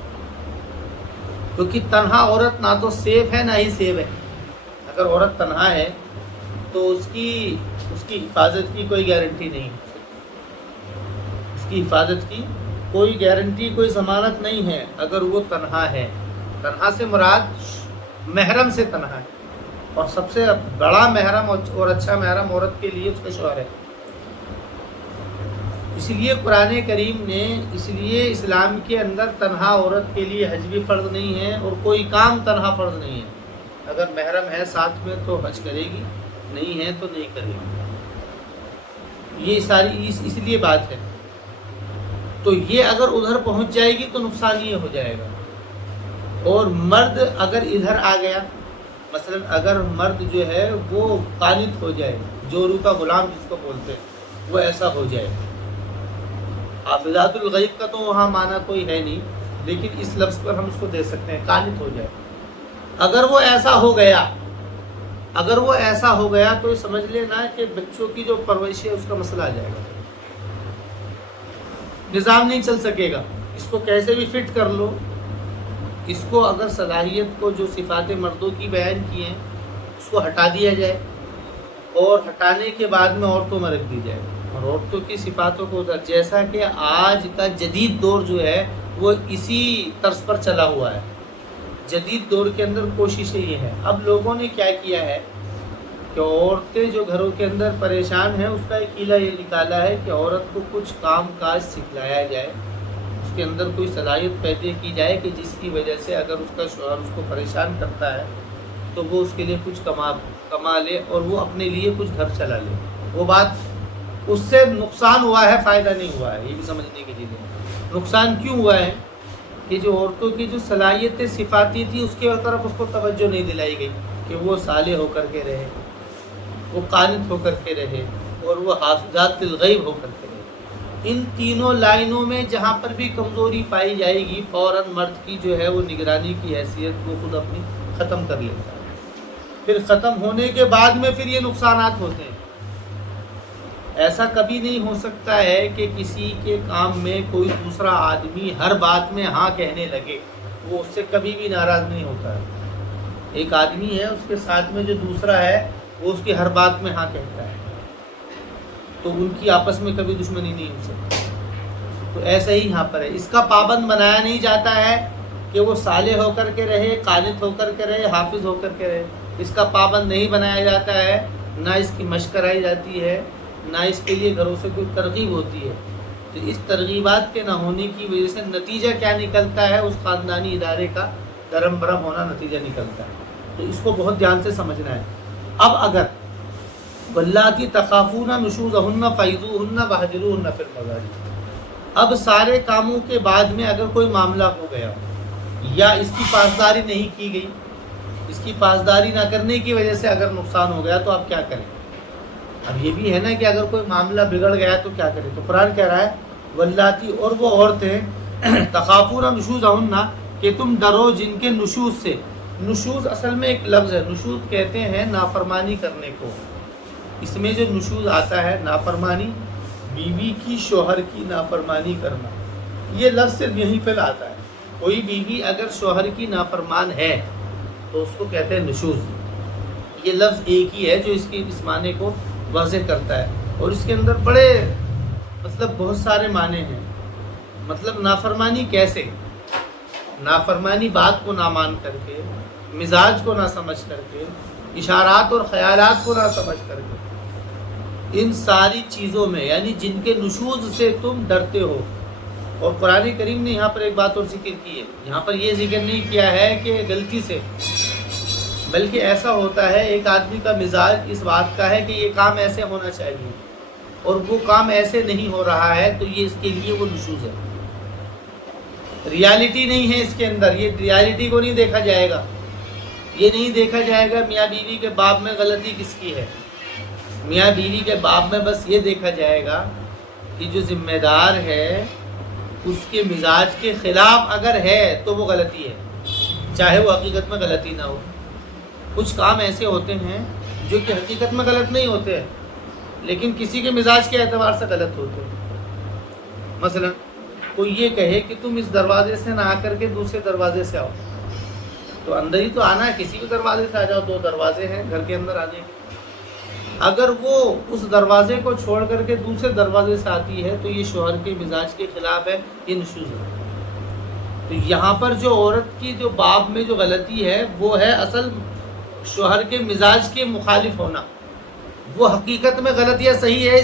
کیونکہ تنہا عورت نہ تو سیف ہے نہ ہی سیو ہے۔ اگر عورت تنہا ہے تو اس کی حفاظت کی کوئی گارنٹی نہیں، اس کی حفاظت کی کوئی گارنٹی، کوئی ضمانت نہیں ہے اگر وہ تنہا ہے۔ تنہا سے مراد محرم سے تنہا ہے، اور سب سے بڑا محرم اور اچھا محرم عورت کے لیے اس کا شوہر ہے۔ اس لیے قرآن کریم نے، اس لیے اسلام کے اندر تنہا عورت کے لیے حج بھی فرض نہیں ہے، اور کوئی کام تنہا فرض نہیں ہے۔ اگر محرم ہے ساتھ میں تو حج کرے گی، نہیں ہے تو نہیں کرے گی۔ یہ ساری اس لیے بات ہے۔ تو یہ اگر ادھر پہنچ جائے گی تو نقصان یہ ہو جائے گا۔ اور مرد اگر ادھر آ گیا، مثلا اگر مرد جو ہے وہ قانت ہو جائے، جورو کا غلام جس کو بولتے ہیں، وہ ایسا ہو جائے۔ حافظات الغیب کا تو وہاں معنی کوئی ہے نہیں، لیکن اس لفظ پر ہم اس کو دے سکتے ہیں، قانت ہو جائے۔ اگر وہ ایسا ہو گیا تو یہ سمجھ لینا کہ بچوں کی جو پرورش ہے اس کا مسئلہ آ جائے گا، نظام نہیں چل سکے گا۔ اس کو کیسے بھی فٹ کر لو، اس کو اگر صلاحیت کو جو صفات مردوں کی بیان کی ہیں اس کو ہٹا دیا جائے، اور ہٹانے کے بعد میں عورتوں میں رکھ دی جائے، اور عورتوں کی صفاتوں کو ادھر، جیسا کہ آج کا جدید دور جو ہے وہ اسی طرز پر چلا ہوا ہے۔ جدید دور کے اندر کوششیں یہ ہے۔ اب لوگوں نے کیا کیا ہے کہ عورتیں جو گھروں کے اندر پریشان ہیں، اس کا ایک حیلہ یہ نکالا ہے کہ عورت کو کچھ کام کاج سکھلایا جائے، اس کے اندر کوئی صلاحیت پیدا کی جائے کہ جس کی وجہ سے اگر اس کا شوہر اس کو پریشان کرتا ہے تو وہ اس کے لیے کچھ کما لے اور وہ اپنے لیے کچھ گھر چلا لے۔ وہ بات اس سے نقصان ہوا ہے، فائدہ نہیں ہوا ہے، یہ بھی سمجھنے کی چیز ہے۔ نقصان کیوں ہوا ہے کہ جو عورتوں کی جو صلاحیتیں صفاتی تھی اس کے طرف اس کو توجہ نہیں دلائی گئی کہ وہ صالح ہو کر کے رہے، وہ قانت ہو کر کے رہے، اور وہ حافظات الغیب ہو کر کے رہے۔ ان تینوں لائنوں میں جہاں پر بھی کمزوری پائی جائے گی، فوراً مرد کی جو ہے وہ نگرانی کی حیثیت وہ خود اپنی ختم کر لیتا ہے۔ پھر ختم ہونے کے بعد میں پھر یہ نقصانات ہوتے ہیں۔ ایسا کبھی نہیں ہو سکتا ہے کہ کسی کے کام میں کوئی دوسرا آدمی ہر بات میں ہاں کہنے لگے، وہ اس سے کبھی بھی ناراض نہیں ہوتا ہے۔ ایک آدمی ہے، اس کے ساتھ میں جو دوسرا ہے وہ اس کی ہر بات میں ہاں کہتا ہے، تو ان کی آپس میں کبھی دشمنی نہیں ہو سکتی۔ تو ایسا ہی یہاں پر ہے، اس کا پابند بنایا نہیں جاتا ہے کہ وہ صالح ہو کر کے رہے، قانت ہو کر کے رہے، حافظ ہو کر کے رہے، اس کا پابند نہیں بنایا جاتا ہے، نہ اس کی مشق کرائی جاتی ہے، نہ اس کے لیے گھروں سے کوئی ترغیب ہوتی ہے۔ تو اس ترغیبات کے نہ ہونے کی وجہ سے نتیجہ کیا نکلتا ہے؟ اس خاندانی ادارے کا درم برم ہونا نتیجہ نکلتا ہے۔ تو اس کو بہت دھیان سے سمجھنا ہے۔ اب اگر واللاتی تخافون نشوزہن فعظوہن واہجروہن فی المضاجع، اب سارے کاموں کے بعد میں اگر کوئی معاملہ ہو گیا یا اس کی پاسداری نہیں کی گئی، اس کی پاسداری نہ کرنے کی وجہ سے اگر نقصان ہو گیا تو آپ کیا کریں؟ اب یہ بھی ہے نا کہ اگر کوئی معاملہ بگڑ گیا تو کیا کریں؟ تو قرآن کہہ رہا ہے واللاتی، اور وہ عورتیں تخافون نشوزہن، کہ تم ڈرو جن کے نشوز سے۔ نشوز اصل میں ایک لفظ ہے، نشوز کہتے ہیں نافرمانی کرنے کو۔ اس میں جو نشوز آتا ہے نافرمانی، بیوی کی شوہر کی نافرمانی کرنا، یہ لفظ صرف یہیں پہ آتا ہے۔ کوئی بیوی اگر شوہر کی نافرمان ہے تو اس کو کہتے ہیں نشوز۔ یہ لفظ ایک ہی ہے جو اس معنی کو واضح کرتا ہے، اور اس کے اندر بڑے بہت سارے معنی ہیں۔ نافرمانی کیسے؟ نافرمانی بات کو نہ مان کر کے، مزاج کو نہ سمجھ کر کے، اشارات اور خیالات کو نہ سمجھ کر کے، ان ساری چیزوں میں یعنی جن کے نشوز سے تم ڈرتے ہو۔ اور قرآن کریم نے یہاں پر ایک بات اور ذکر کی ہے، یہاں پر یہ ذکر نہیں کیا ہے کہ غلطی سے، بلکہ ایسا ہوتا ہے ایک آدمی کا مزاج اس بات کا ہے کہ یہ کام ایسے ہونا چاہیے اور وہ کام ایسے نہیں ہو رہا ہے، تو یہ اس کے لیے وہ نشوز ہے۔ ریالٹی نہیں ہے اس کے اندر، یہ ریالٹی کو نہیں دیکھا جائے گا، یہ نہیں دیکھا جائے گا میاں بیوی کے باب میں غلطی کس کی ہے۔ میاں بیوی کے باب میں بس یہ دیکھا جائے گا کہ جو ذمہ دار ہے اس کے مزاج کے خلاف اگر ہے تو وہ غلطی ہے، چاہے وہ حقیقت میں غلطی نہ ہو۔ کچھ کام ایسے ہوتے ہیں جو کہ حقیقت میں غلط نہیں ہوتے ہیں لیکن کسی کے مزاج کے اعتبار سے غلط ہوتے ہیں۔ مثلا کوئی یہ کہے کہ تم اس دروازے سے نہ آ کر کے دوسرے دروازے سے آؤ، تو اندر ہی تو آنا ہے، کسی بھی دروازے سے آ جاؤ، دو دروازے ہیں گھر کے اندر آنے کے۔ اگر وہ اس دروازے کو چھوڑ کر کے دوسرے دروازے سے آتی ہے تو یہ شوہر کے مزاج کے خلاف ہے، یہ نشوز ہے۔ تو یہاں پر جو عورت کی جو باب میں جو غلطی ہے وہ ہے اصل شوہر کے مزاج کے مخالف ہونا۔ وہ حقیقت میں غلط یا صحیح ہے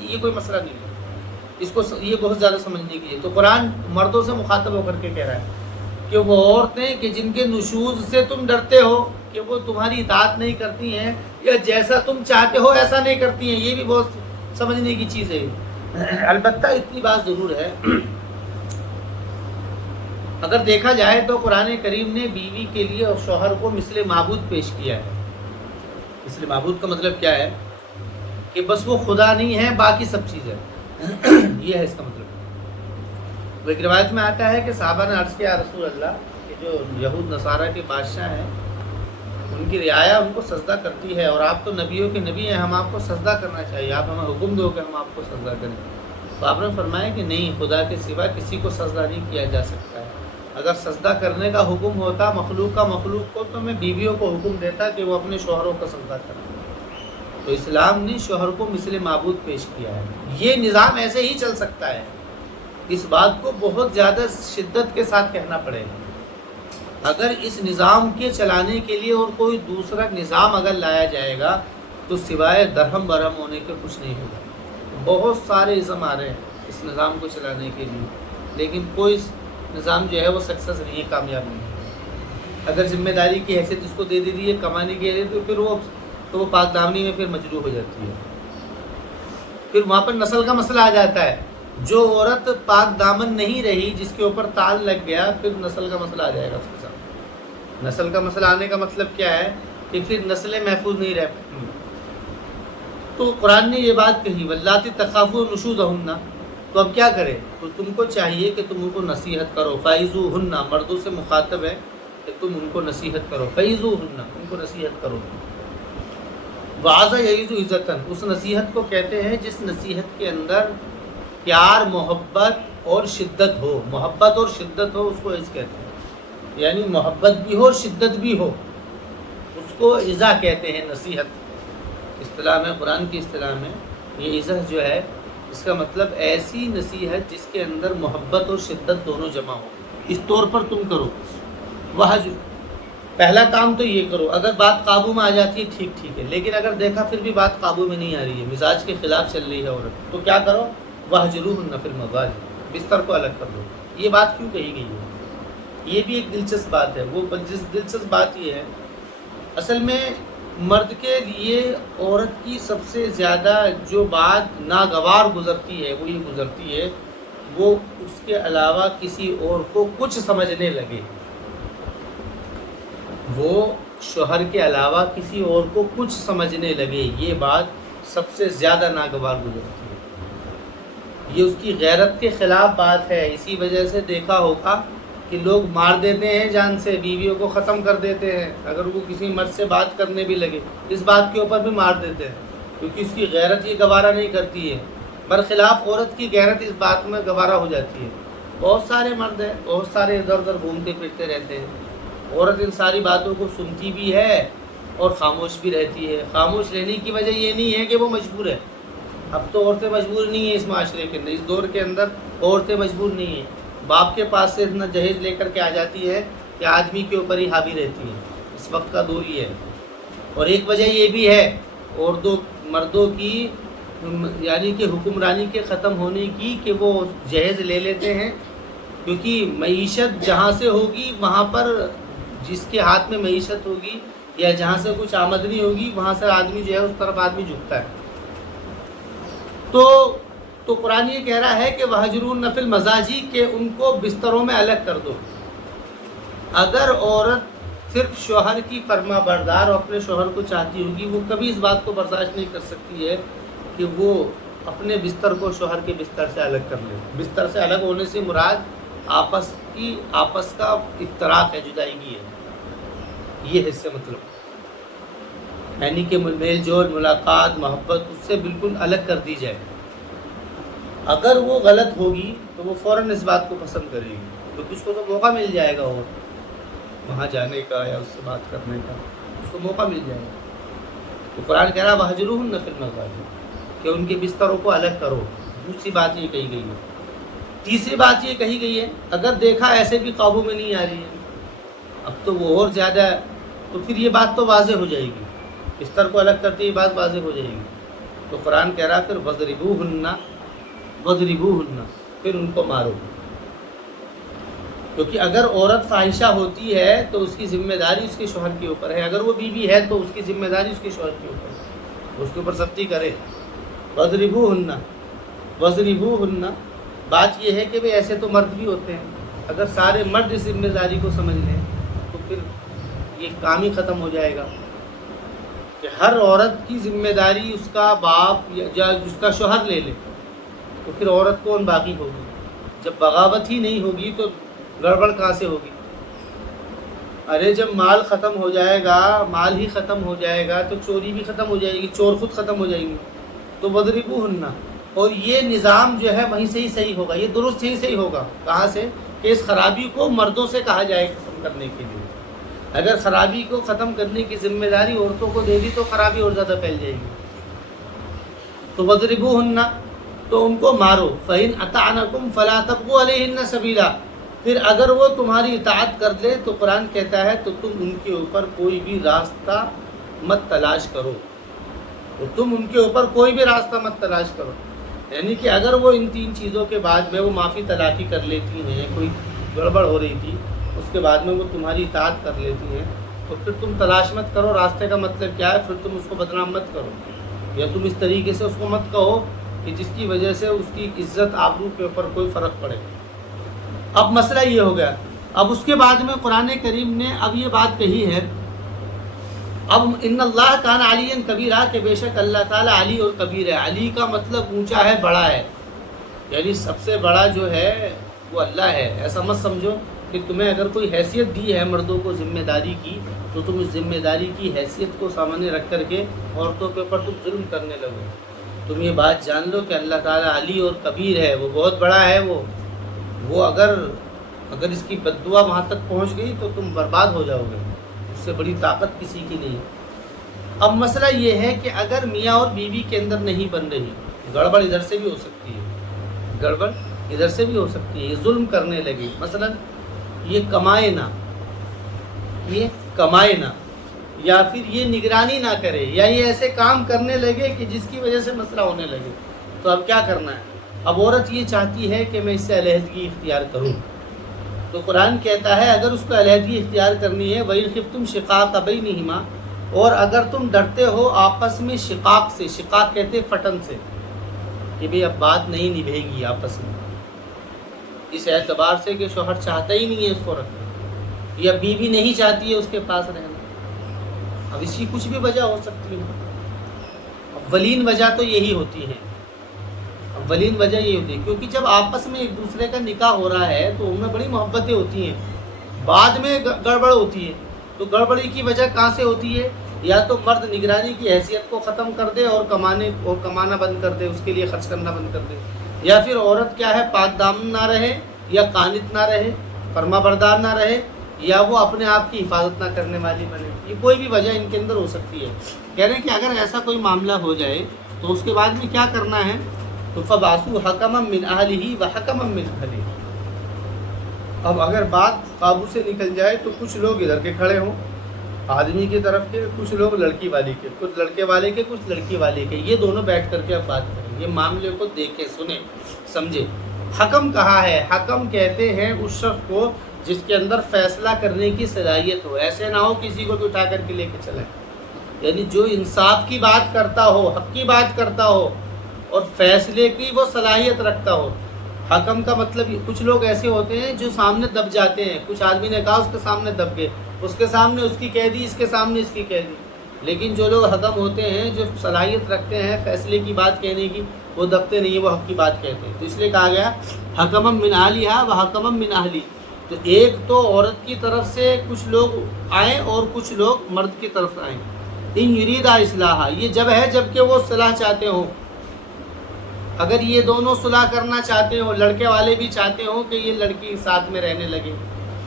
یہ کوئی مسئلہ نہیں ہے، اس کو یہ بہت زیادہ سمجھنے کی ہے۔ تو قرآن مردوں سے مخاطب ہو کر کے کہہ رہا ہے کہ وہ عورتیں کہ جن کے نشوز سے تم ڈرتے ہو کہ وہ تمہاری اطاعت نہیں کرتی ہیں یا جیسا تم چاہتے ہو ایسا نہیں کرتی ہیں، یہ بھی بہت سمجھنے کی چیز ہے۔ البتہ اتنی بات ضرور ہے، اگر دیکھا جائے تو قرآن کریم نے بیوی کے لیے اور شوہر کو مثل معبود پیش کیا ہے۔ مثل معبود کا مطلب کیا ہے؟ کہ بس وہ خدا نہیں ہے، باقی سب چیز ہے، یہ ہے اس کا مطلب۔ وہ ایک روایت میں آتا ہے کہ صحابہ نے عرض کیا رسول اللہ کہ جو یہود نصارہ کے بادشاہ ہیں ان کی رعایا ان کو سجدہ کرتی ہے اور آپ تو نبیوں کے نبی ہیں، ہم آپ کو سجدہ کرنا چاہیے، آپ ہمیں حکم دو کہ ہم آپ کو سجدہ کریں۔ تو آپ نے فرمایا کہ نہیں، خدا کے سوا کسی کو سجدہ نہیں کیا جا سکتا ہے۔ اگر سجدہ کرنے کا حکم ہوتا مخلوق کا مخلوق کو تو میں بیویوں کو حکم دیتا کہ وہ اپنے شوہروں کا سجدہ کریں۔ تو اسلام نے شوہر کو مثل معبود پیش کیا ہے۔ یہ نظام ایسے ہی چل سکتا ہے، اس بات کو بہت زیادہ شدت کے ساتھ کہنا پڑے گا۔ اگر اس نظام کے چلانے کے لیے اور کوئی دوسرا نظام اگر لایا جائے گا تو سوائے درہم برہم ہونے کے کچھ نہیں ہوگا۔ بہت سارے ازم آ رہے ہیں اس نظام کو چلانے کے لیے، لیکن کوئی نظام جو ہے وہ سکسیس نہیں ہے، کامیاب نہیں ہے۔ اگر ذمہ داری کی حیثیت اس کو دے دی ہے، کمانے کی حیثیت، تو وہ پاک دامنی میں پھر مجروح ہو جاتی ہے۔ پھر وہاں پر نسل کا مسئلہ آ جاتا ہے۔ جو عورت پاک دامن نہیں رہی، جس کے اوپر تال لگ گیا، پھر نسل کا مسئلہ آ جائے گا اس کے ساتھ۔ نسل کا مسئلہ آنے کا مطلب کیا ہے کہ پھر نسلیں محفوظ نہیں رہ پائیں۔ تو قرآن نے یہ بات کہی واللاتی تخافون نشوزہن، تو اب کیا کرے؟ تو تم کو چاہیے کہ تم ان کو نصیحت کرو۔ فعظوہن، مردوں سے مخاطب ہے کہ تم ان کو نصیحت کرو۔ فعظوہن، ان کو نصیحت کرو۔ وعظ یعظ عزتاً، اس نصیحت کو کہتے ہیں جس نصیحت کے اندر پیار، محبت اور شدت ہو۔ محبت اور شدت ہو، اس کو عز کہتے ہیں، یعنی محبت بھی ہو، شدت بھی ہو، اس کو عزا کہتے ہیں۔ نصیحت اصطلاح میں، قرآن کی اصطلاح میں یہ عزا جو ہے، اس کا مطلب ایسی نصیحت جس کے اندر محبت اور شدت دونوں جمع ہو، اس طور پر تم کرو۔ وحج، پہلا کام تو یہ کرو۔ اگر بات قابو میں آ جاتی ہے ٹھیک ہے، لیکن اگر دیکھا پھر بھی بات قابو میں نہیں آ رہی ہے، مزاج کے خلاف چل رہی ہے عورت، تو کیا کرو؟ وَاهْجُرُوهُنَّ فِي الْمَضَاجِعِ، بستر کو الگ کر دو۔ یہ بات کیوں کہی گئی ہے؟ یہ بھی ایک دلچسپ بات ہے۔ وہ دلچسپ بات یہ ہے، اصل میں مرد کے لیے عورت کی سب سے زیادہ جو بات ناگوار گزرتی ہے، وہ یہ گزرتی ہے وہ اس کے علاوہ کسی اور کو کچھ سمجھنے لگے۔ وہ شوہر کے علاوہ کسی اور کو کچھ سمجھنے لگے، یہ بات سب سے زیادہ ناگوار گزرتی ہے۔ یہ اس کی غیرت کے خلاف بات ہے۔ اسی وجہ سے دیکھا ہوگا کہ لوگ مار دیتے ہیں جان سے، بیویوں کو ختم کر دیتے ہیں۔ اگر وہ کسی مرد سے بات کرنے بھی لگے، اس بات کے اوپر بھی مار دیتے ہیں، کیونکہ اس کی غیرت یہ گوارہ نہیں کرتی ہے۔ برخلاف عورت کی غیرت اس بات میں گوارہ ہو جاتی ہے۔ بہت سارے مرد ہیں، بہت سارے ادھر ادھر گھومتے پھرتے رہتے ہیں، عورت ان ساری باتوں کو سنتی بھی ہے اور خاموش بھی رہتی ہے۔ خاموش رہنے کی وجہ یہ نہیں ہے کہ وہ مجبور ہے۔ اب تو عورتیں مجبور نہیں ہیں، اس معاشرے کے اندر، اس دور کے اندر عورتیں مجبور نہیں ہیں۔ باپ کے پاس سے اتنا جہیز لے کر کے آ جاتی ہے کہ آدمی کے اوپر ہی حاوی رہتی ہے۔ اس وقت کا دور یہ ہے۔ اور ایک وجہ یہ بھی ہے مردوں کی، یعنی کہ حکمرانی کے ختم ہونے کی، کہ وہ جہیز لے لیتے ہیں، کیونکہ معیشت جہاں سے ہوگی وہاں پر، جس کے ہاتھ میں معیشت ہوگی یا جہاں سے کچھ آمدنی ہوگی، وہاں سے آدمی جو ہے اس طرف آدمی جھکتا ہے۔ تو قرآن یہ کہہ رہا ہے کہ وَاهْجُرُوهُنَّ فِي الْمَضَاجِعِ، کہ ان کو بستروں میں الگ کر دو۔ اگر عورت صرف شوہر کی فرما بردار اور اپنے شوہر کو چاہتی ہوگی، وہ کبھی اس بات کو برداشت نہیں کر سکتی ہے کہ وہ اپنے بستر کو شوہر کے بستر سے الگ کر لے۔ بستر سے الگ ہونے سے مراد آپس کا افتراق ہے، جدائیگی ہے، یہ حصے مطلب، یعنی کہ میل جول، ملاقات، محبت اس سے بالکل الگ کر دی جائے۔ اگر وہ غلط ہوگی تو وہ فوراً اس بات کو پسند کرے گی، کیونکہ اس کو تو موقع مل جائے گا اور وہاں جانے کا یا اس سے بات کرنے کا، اس کو موقع مل جائے گا۔ تو قرآن کہہ رہا وَاهْجُرُوهُنَّ فِي الْمَضَاجِعِ، کہ ان کے بستروں کو الگ کرو۔ دوسری بات یہ کہی گئی ہے۔ تیسری بات یہ کہی گئی ہے، اگر دیکھا ایسے بھی قابو میں نہیں آ رہی ہے، اب تو وہ اور زیادہ ہے، تو پھر یہ بات تو واضح ہو جائے گی، بستر کو الگ کرتے یہ بات واضح ہو جائے گی۔ تو قرآن کہہ رہا پھر وَاضْرِبُوهُنَّ، پھر ان کو مارو۔ کیونکہ اگر عورت فاحشہ ہوتی ہے تو اس کی ذمہ داری اس کے شوہر کے اوپر ہے، اگر وہ بیوی ہے تو اس کی ذمہ داری اس کے شوہر کے اوپر ہے، اس کے اوپر سختی کرے۔ وَاضْرِبُوهُنَّ، بات یہ ہے کہ بھئی ایسے تو مرد بھی ہوتے ہیں، اگر سارے مرد اس ذمہ داری کو سمجھ لیں تو پھر یہ کام ہی ختم ہو جائے گا کہ ہر عورت کی ذمہ داری اس کا باپ یا اس کا شوہر لے لے، تو پھر عورت کون باقی ہوگی؟ جب بغاوت ہی نہیں ہوگی تو گڑبڑ کہاں سے ہوگی؟ ارے جب مال ختم ہو جائے گا، مال ہی ختم ہو جائے گا تو چوری بھی ختم ہو جائے گی، چور خود ختم ہو جائیں گے۔ تو وَاضْرِبُوهُنَّ، اور یہ نظام جو ہے وہیں سے ہی صحیح ہوگا، یہ درست ہی صحیح ہوگا۔ کہاں سے؟ کہ اس خرابی کو مردوں سے کہا جائے ختم کرنے کے لیے۔ اگر خرابی کو ختم کرنے کی ذمہ داری عورتوں کو دے دی تو خرابی اور زیادہ پھیل جائے گی۔ تو وَاضْرِبُوهُنَّ، تو ان کو مارو۔ فَإِنْ أَطَعْنَكُمْ فَلَا تَبْغُوا عَلَيْهِنَّ سَبِيلًا، پھر اگر وہ تمہاری اطاعت کر لے تو قرآن کہتا ہے تو تم ان کے اوپر کوئی بھی راستہ مت تلاش کرو۔ تو تم ان کے اوپر کوئی بھی راستہ مت تلاش کرو. یعنی کہ اگر وہ ان 3 چیزوں کے بعد میں وہ معافی تلافی کر لیتی ہیں، کوئی گڑبڑ ہو رہی تھی اس کے بعد میں وہ تمہاری اطاعت کر لیتی ہیں، تو پھر تم تلاش مت کرو راستے کا مطلب کیا ہے. پھر تم اس کو بدنام مت کرو، یا تم اس طریقے سے اس کو مت کہو کہ جس کی وجہ سے اس کی عزت آبرو کے اوپر کوئی فرق پڑے. اب مسئلہ یہ ہو گیا. اب اس کے بعد میں قرآن کریم نے اب یہ بات کہی ہے، اب ان اللہ کان علی کبیرہ، کہ بے شک اللہ تعالیٰ علی اور کبیر ہے. علی کا مطلب اونچا ہے، بڑا ہے، یعنی سب سے بڑا جو ہے وہ اللہ ہے. ایسا مت سمجھو کہ تمہیں اگر کوئی حیثیت دی ہے مردوں کو ذمہ داری کی، تو تم اس ذمہ داری کی حیثیت کو سامنے رکھ کر کے عورتوں کے اوپر تم ظلم کرنے لگو. تم یہ بات جان لو کہ اللہ تعالیٰ علی اور کبیر ہے، وہ بہت بڑا ہے. وہ اگر اس کی بد دعا وہاں تک پہنچ گئی تو تم برباد ہو جاؤ گے. اس سے بڑی طاقت کسی کی نہیں. اب مسئلہ یہ ہے کہ اگر میاں اور بیوی کے اندر نہیں بن رہی، گڑبڑ ادھر سے بھی ہو سکتی ہے، گڑبڑ ادھر سے بھی ہو سکتی ہے، یہ ظلم کرنے لگے، مثلا یہ کمائے نہ، یا پھر یہ نگرانی نہ کرے، یا یہ ایسے کام کرنے لگے کہ جس کی وجہ سے مسئلہ ہونے لگے. تو اب کیا کرنا ہے؟ اب عورت یہ چاہتی ہے کہ میں اس سے علیحدگی اختیار کروں، تو قرآن کہتا ہے اگر اس کو علیحدگی اختیار کرنی ہے، وَإِنْ خِفْتُمْ شِقَاقَ بَيْنِهِمَا، اور اگر تم ڈرتے ہو آپس میں شقاق سے، شقاق کہتے پھٹن سے، کہ بھی اب بات نہیں نبھے گی آپس میں، اس اعتبار سے کہ شوہر چاہتا ہی نہیں ہے اس کو رکھنا، یا بیوی نہیں چاہتی ہے اس کے پاس رہنا. اب اس کی کچھ بھی وجہ ہو سکتی ہے. اولین وجہ تو یہی ہوتی ہے، اولین وجہ یہ ہوتی ہے کیونکہ جب آپس میں ایک دوسرے کا نکاح ہو رہا ہے تو ان میں بڑی محبتیں ہوتی ہیں، بعد میں گڑبڑ ہوتی ہے. تو گڑبڑی کی وجہ کہاں سے ہوتی ہے؟ یا تو مرد نگرانی کی حیثیت کو ختم کر دے اور کمانا بند کر دے، اس کے لیے خرچ کرنا بند کر دے، یا پھر عورت کیا ہے پاک دامن نہ رہے، یا قانت نہ رہے، فرما بردار نہ رہے، یا وہ اپنے آپ کی حفاظت نہ کرنے والی بنے. یہ کوئی بھی وجہ ان کے اندر ہو سکتی ہے. کہہ رہے ہیں کہ اگر ایسا کوئی معاملہ ہو جائے تو اس کے بعد میں کیا کرنا ہے؟ تو فَبَعْثُوا حَكَمًا مِّنْ أَهْلِهِ وَحَكَمًا مِّنْ أَهْلِهِ. اب اگر بات قابو سے نکل جائے تو کچھ لوگ ادھر کے کھڑے ہوں آدمی کی طرف کے، کچھ لوگ لڑکی والی کے، کچھ لڑکے والے کے، کچھ لڑکی والے کے، یہ دونوں بیٹھ کر کے اب بات کریں، یہ معاملے کو دیکھیں، سنیں، سمجھیں. حکم کہا ہے؟ حکم کہتے ہیں اس شخص کو جس کے اندر فیصلہ کرنے کی صلاحیت ہو. ایسے نہ ہو کسی کو بھی اٹھا کر کے لے کے چلیں، یعنی جو انصاف کی بات کرتا ہو، حق کی بات کرتا ہو اور فیصلے کی وہ صلاحیت رکھتا ہو. حکم کا مطلب کچھ لوگ ایسے ہوتے ہیں جو سامنے دب جاتے ہیں. کچھ آدمی نے کہا اس کے سامنے دب گئے، اس کے سامنے اس کی کہہ دی، اس کے سامنے اس کی کہہ دی. لیکن جو لوگ حکم ہوتے ہیں، جو صلاحیت رکھتے ہیں فیصلے کی بات کہنے کی، وہ دبتے نہیں، وہ حق کی بات کہتے ہیں. تو اس لیے کہا گیا حکما من اہلھا و حکما من اہلی. تو ایک تو عورت کی طرف سے کچھ لوگ آئیں اور کچھ لوگ مرد کی طرف آئیں. ان یرید اصلاحا، یہ جب ہے جب کہ وہ صلاح چاہتے ہوں. اگر یہ دونوں صلح کرنا چاہتے ہوں، لڑکے والے بھی چاہتے ہوں کہ یہ لڑکی ساتھ میں رہنے لگے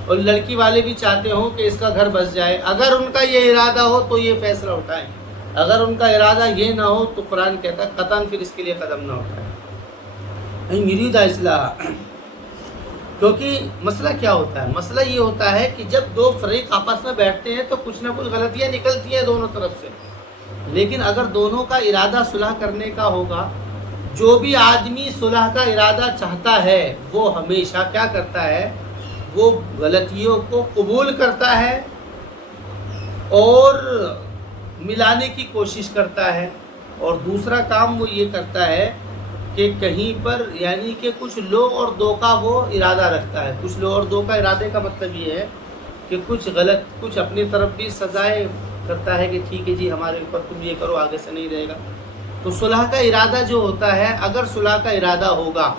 اور لڑکی والے بھی چاہتے ہوں کہ اس کا گھر بس جائے، اگر ان کا یہ ارادہ ہو تو یہ فیصلہ اٹھائیں. اگر ان کا ارادہ یہ نہ ہو تو قرآن کہتا ہے قطعاً پھر اس کے لیے قدم نہ اٹھائیں. یرید اصلاح. کیونکہ مسئلہ کیا ہوتا ہے؟ مسئلہ یہ ہوتا ہے کہ جب دو فریق آپس میں بیٹھتے ہیں تو کچھ نہ کچھ غلطیاں نکلتی ہیں دونوں طرف سے. لیکن اگر دونوں کا ارادہ صلح کرنے کا ہوگا، جو بھی آدمی صلح کا ارادہ چاہتا ہے وہ ہمیشہ کیا کرتا ہے؟ وہ غلطیوں کو قبول کرتا ہے اور ملانے کی کوشش کرتا ہے. اور دوسرا کام وہ یہ کرتا ہے کہ کہیں پر یعنی کہ کچھ لو اور دو کا وہ ارادہ رکھتا ہے. کچھ لو اور دو کا ارادے کا مطلب یہ ہے کہ کچھ غلط، کچھ اپنی طرف بھی سزائے کرتا ہے کہ ٹھیک ہے جی ہمارے اوپر تم یہ کرو، آگے سے نہیں رہے گا. تو صلح کا ارادہ جو ہوتا ہے، اگر صلح کا ارادہ ہوگا،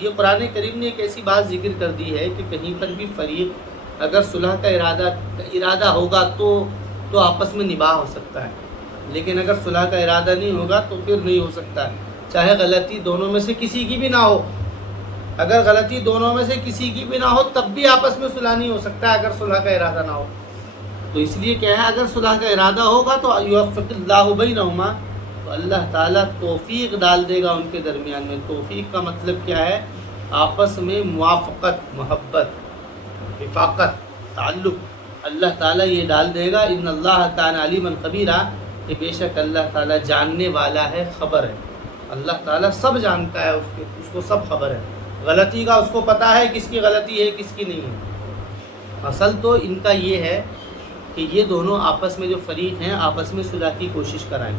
یہ قرآن کریم نے ایک ایسی بات ذکر کر دی ہے کہ کہیں پر بھی فریق اگر صلح کا ارادہ ہوگا تو آپس میں نباہ ہو سکتا ہے. لیکن اگر صلح کا ارادہ نہیں ہوگا تو پھر نہیں ہو سکتا ہے، چاہے غلطی دونوں میں سے کسی کی بھی نہ ہو. اگر غلطی دونوں میں سے کسی کی بھی نہ ہو تب بھی آپس میں صلح نہیں ہو سکتا ہے اگر صلح کا ارادہ نہ ہو. تو اس لیے کیا ہے، اگر صلح کا ارادہ ہوگا تو یوفق اللہ بینہما، تو اللہ تعالیٰ توفیق ڈال دے گا ان کے درمیان میں. توفیق کا مطلب کیا ہے؟ آپس میں موافقت، محبت، رفاقت، تعلق. اللہ تعالیٰ یہ ڈال دے گا. ان اللہ کان علیما خبیرا، کہ بے شک اللہ تعالیٰ جاننے والا ہے، خبر ہے۔ اللہ تعالیٰ سب جانتا ہے، اس کو سب خبر ہے، غلطی کا اس کو پتہ ہے کس کی غلطی ہے کس کی نہیں ہے۔ اصل تو ان کا یہ ہے کہ یہ دونوں آپس میں جو فریق ہیں آپس میں صلح کی کوشش کرائیں۔